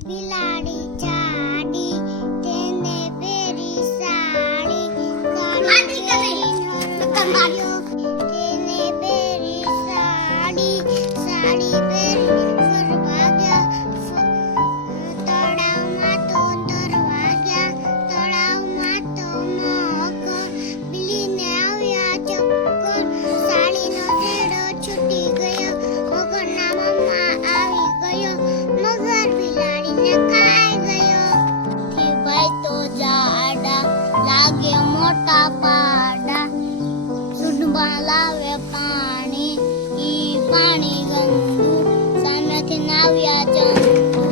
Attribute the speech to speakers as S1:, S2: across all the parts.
S1: બિલાડી જાડી તેને પહેરી સાડી સાડી મોટા પાડા સુડમાં લાવે પાણી, ઈ પાણી ગંદુ, સામેથી નાવ્યા ચંદુ,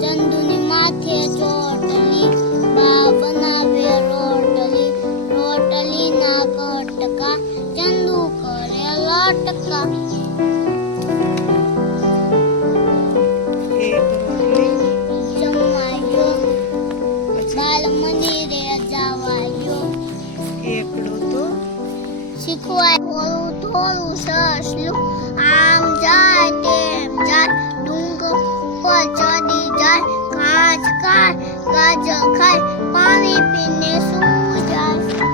S1: ચંદુની માથે ચોટલી, બા બનાવે રોટલી રોટલી ના કટકા, ચંદુ કરે લટકા. શીખવાય થોડું થોડું સસલું આમ જાય તેમ જાય ડુંગર પર ચડી જાય કાચ ખાય ગાજર ખાય પાણી પીને સૂઈ જાય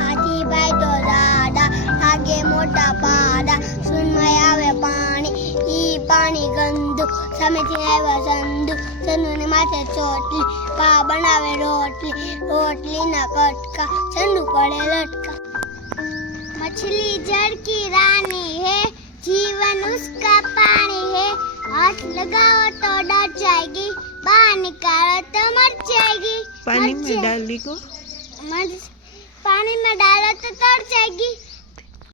S1: હાથીભાઈ તો દાદા લાગે મોટા પાડા સુનમાં આવે પાણી ઈ પાણી ગંદુ સામેથી આવ્યા સંદુ સંદુની માથે ચોટલી પા બનાવે રોટલી, રોટલીના કટકા ચંદુ પડે લટકા. मछली जड़ की रानी है जीवन उसका पानी है हाथ लगाओ तो डर जाएगी बाहर निकालो तो मर जाएगी पानी
S2: में डाल
S1: को पानी में डालो तो तड़ जाएगी